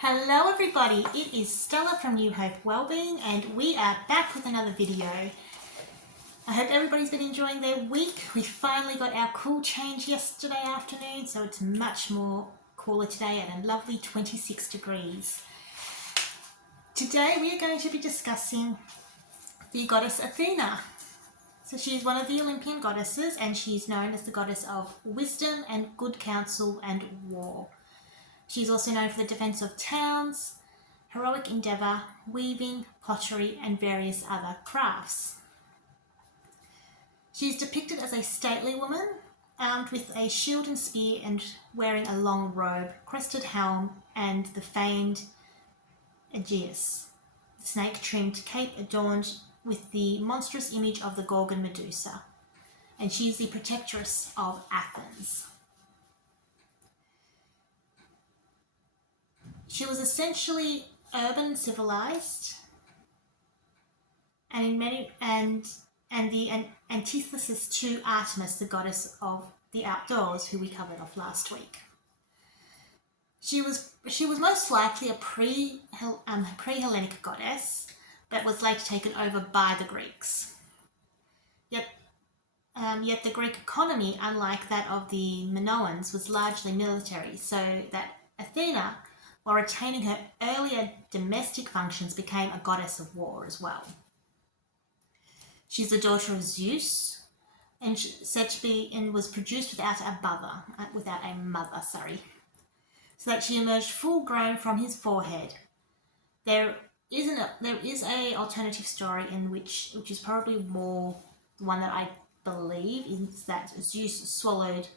Hello everybody, it is Stella from New Hope Wellbeing and we are back with another video. I hope everybody's been enjoying their week. We finally got our cool change yesterday afternoon, so it's much more cooler today at a lovely 26 degrees. Today we are going to be discussing the goddess Athena. So she's one of the Olympian goddesses and she's known as the goddess of wisdom and good counsel and war. She's also known for the defense of towns, heroic endeavor, weaving, pottery, and various other crafts. She is depicted as a stately woman, armed with a shield and spear and wearing a long robe, crested helm, and the famed Aegeus, the snake-trimmed cape adorned with the monstrous image of the Gorgon Medusa. And she is the protectress of Athens. She was essentially urban and civilized, and the antithesis to Artemis, the goddess of the outdoors, who we covered off last week. She was most likely a pre-Hellenic goddess, but was later taken over by the Greeks. Yet the Greek economy, unlike that of the Minoans, was largely military, so that Athena, while retaining her earlier domestic functions, became a goddess of war as well. She's the daughter of Zeus, and said to be and was produced without a mother, so that she emerged full grown from his forehead. There is a alternative story in which is probably more the one that I believe, is that Zeus swallowed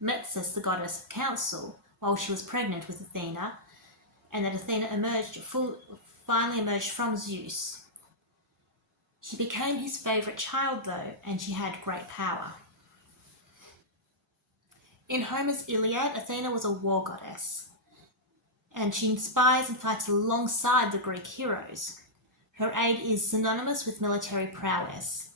Metis, the goddess of counsel, while she was pregnant with Athena, and that Athena finally emerged from Zeus. She became his favourite child though, and she had great power. In Homer's Iliad, Athena was a war goddess, and she inspires and fights alongside the Greek heroes. Her aid is synonymous with military prowess.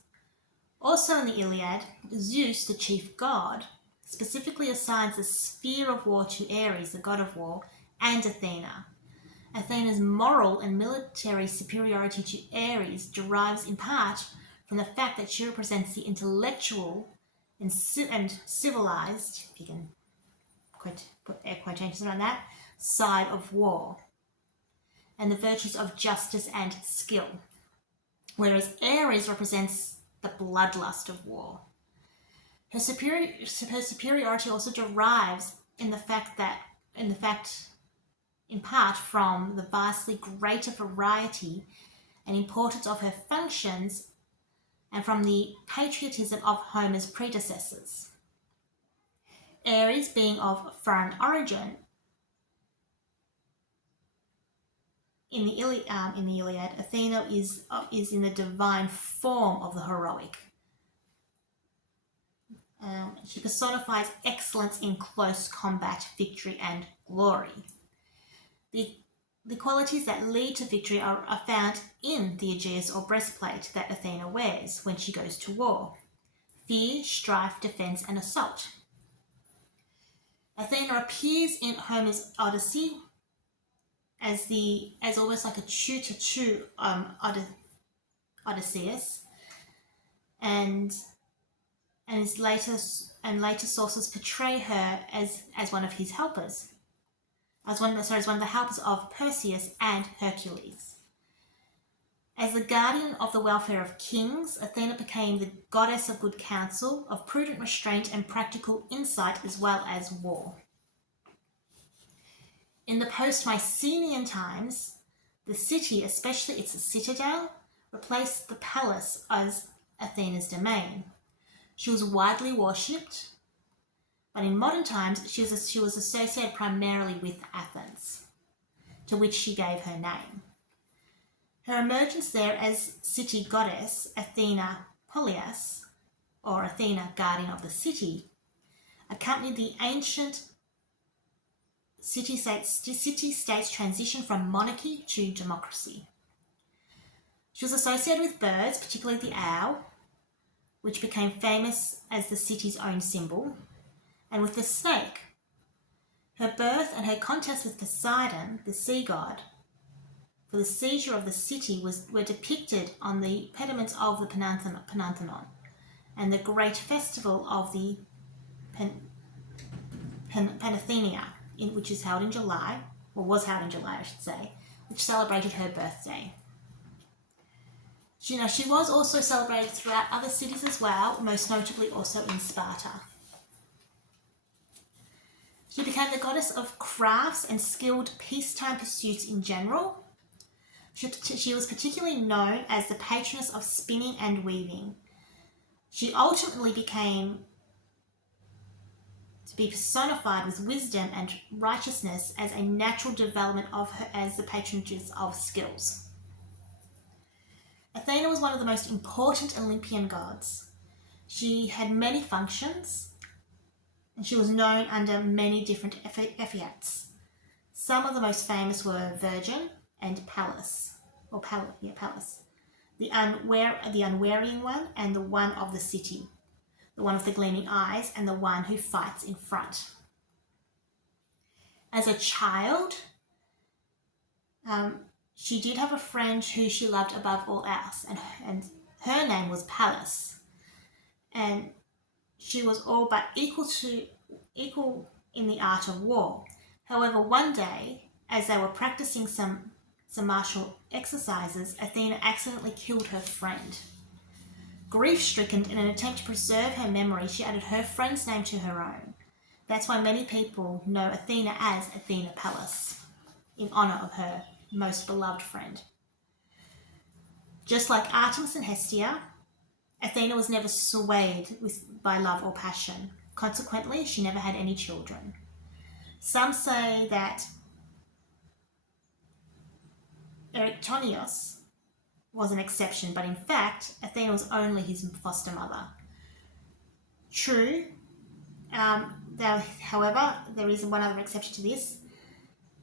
Also in the Iliad, Zeus, the chief god, specifically assigns the sphere of war to Ares, the god of war, and Athena. Athena's moral and military superiority to Ares derives in part from the fact that she represents the intellectual and civilized, if you can put air quotations around that, side of war, and the virtues of justice and skill, whereas Ares represents the bloodlust of war. Her superiority also derives in part from the vastly greater variety and importance of her functions, and from the patriotism of Homer's predecessors. Ares, being of foreign origin, in the Iliad, Athena is in the divine form of the heroic. She personifies excellence in close combat, victory, and glory. The qualities that lead to victory are found in the Aegeus or breastplate that Athena wears when she goes to war: fear, strife, defense, and assault. Athena appears in Homer's Odyssey as almost like a tutor to Odysseus, and later sources portray her as one of his helpers. As one of the helpers of Perseus and Hercules. As the guardian of the welfare of kings, Athena became the goddess of good counsel, of prudent restraint and practical insight, as well as war. In the post-Mycenaean times, the city, especially its citadel, replaced the palace as Athena's domain. She was widely worshipped, but in modern times, she was associated primarily with Athens, to which she gave her name. Her emergence there as city goddess, Athena Polias, or Athena, guardian of the city, accompanied the ancient city-state's transition from monarchy to democracy. She was associated with birds, particularly the owl, which became famous as the city's own symbol, and with the snake, Her birth and her contest with Poseidon, the sea god, for the seizure of the city were depicted on the pediments of the Pantheon, and the great festival of the Panathenea, which is held in July, or was held in July, I should say, which celebrated her birthday. She was also celebrated throughout other cities as well, most notably also in Sparta. She became the goddess of crafts and skilled peacetime pursuits in general. She was particularly known as the patroness of spinning and weaving. She ultimately became to be personified with wisdom and righteousness as a natural development of her as the patroness of skills. Athena was one of the most important Olympian gods. She had many functions, and she was known under many different epithets. Some of the most famous were Virgin and Pallas, Pallas, the unwearying one, and the one of the city, the one with the gleaming eyes, and the one who fights in front. As a child, she did have a friend who she loved above all else, and her name was Pallas, and she was all but equal in the art of war. However, one day, as they were practicing some martial exercises, Athena accidentally killed her friend. Grief-stricken, in an attempt to preserve her memory, she added her friend's name to her own. That's why many people know Athena as Athena Pallas, in honor of her most beloved friend. Just like Artemis and Hestia, Athena was never swayed by love or passion. Consequently, she never had any children. Some say that Eryctonius was an exception, but in fact, Athena was only his foster mother. True, however, there is one other exception to this.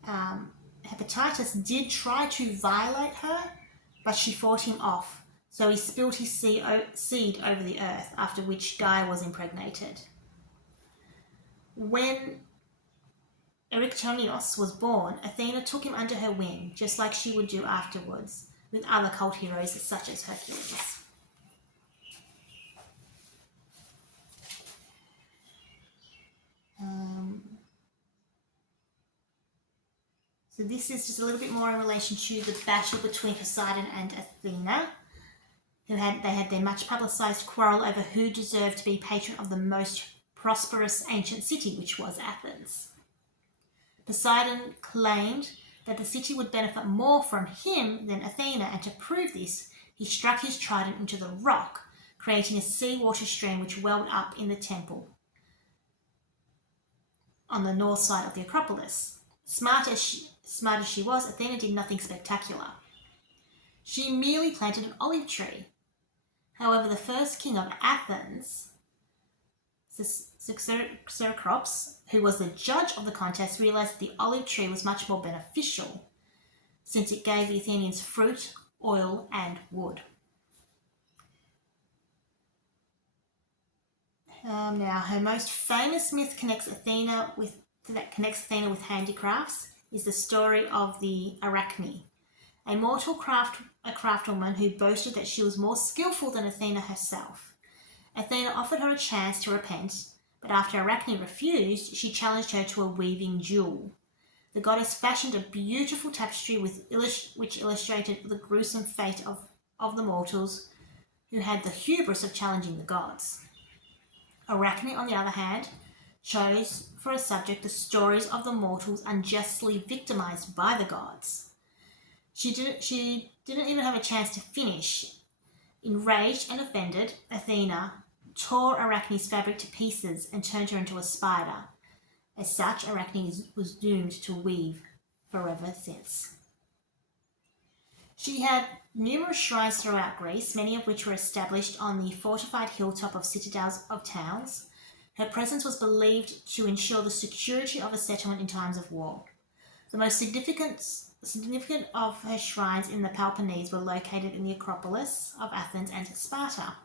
Hepatitis did try to violate her, but she fought him off, so he spilled his seed over the earth, after which Gaia was impregnated. When Eryctonius was born, Athena took him under her wing, just like she would do afterwards with other cult heroes such as Hercules. So this is just a little bit more in relation to the battle between Poseidon and Athena, they had their much publicized quarrel over who deserved to be patron of the most prosperous ancient city, which was Athens. Poseidon claimed that the city would benefit more from him than Athena, and to prove this, he struck his trident into the rock, creating a seawater stream which welled up in the temple on the north side of the Acropolis. Smart as she was, Athena did nothing spectacular. She merely planted an olive tree. However, the first king of Athens, Cercops, who was the judge of the contest, realized that the olive tree was much more beneficial, since it gave the Athenians fruit, oil, and wood. Now, her most famous myth connects Athena with handicrafts is the story of the Arachne, a mortal craftswoman who boasted that she was more skillful than Athena herself. Athena offered her a chance to repent, but after Arachne refused, she challenged her to a weaving duel. The goddess fashioned a beautiful tapestry which illustrated the gruesome fate of the mortals who had the hubris of challenging the gods. Arachne, on the other hand, chose for a subject the stories of the mortals unjustly victimized by the gods. She didn't even have a chance to finish. Enraged and offended, Athena tore Arachne's fabric to pieces and turned her into a spider. As such, Arachne was doomed to weave forever since. She had numerous shrines throughout Greece, many of which were established on the fortified hilltop of citadels of towns. Her presence was believed to ensure the security of a settlement in times of war. The most significant of her shrines in the Peloponnese were located in the Acropolis of Athens and Sparta.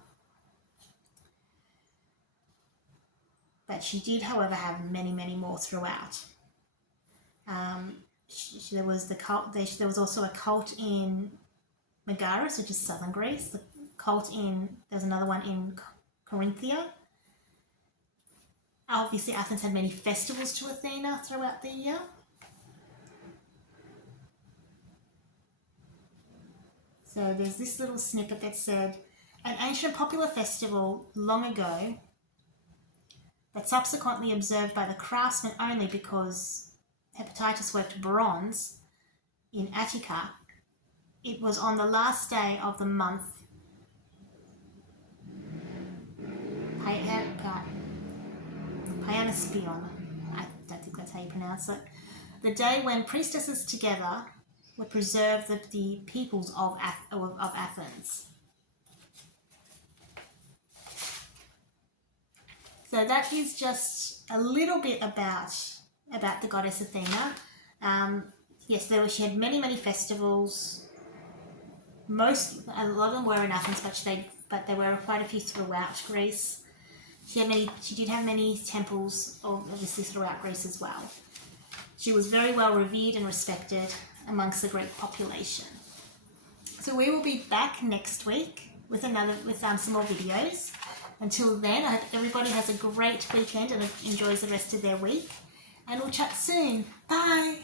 But she did, however, have many, many more throughout. There was the cult. There was also a cult in Megaris, which is southern Greece. The cult there's another one in Corinthia. Obviously, Athens had many festivals to Athena throughout the year. So there's this little snippet that said, an ancient popular festival long ago, but subsequently observed by the craftsmen only because Hepatitis worked bronze in Attica. It was on the last day of the month Paianispion. I don't think that's how you pronounce it. The day when priestesses together would preserve the peoples of Athens. So that is just a little bit about the goddess Athena. Yes, she had many festivals. A lot of them were in Athens, but there were quite a few throughout Greece. She did have many temples, obviously throughout Greece as well. She was very well revered and respected amongst the Greek population. So we will be back next week with some more videos. Until then, I hope everybody has a great weekend and enjoys the rest of their week. And we'll chat soon. Bye!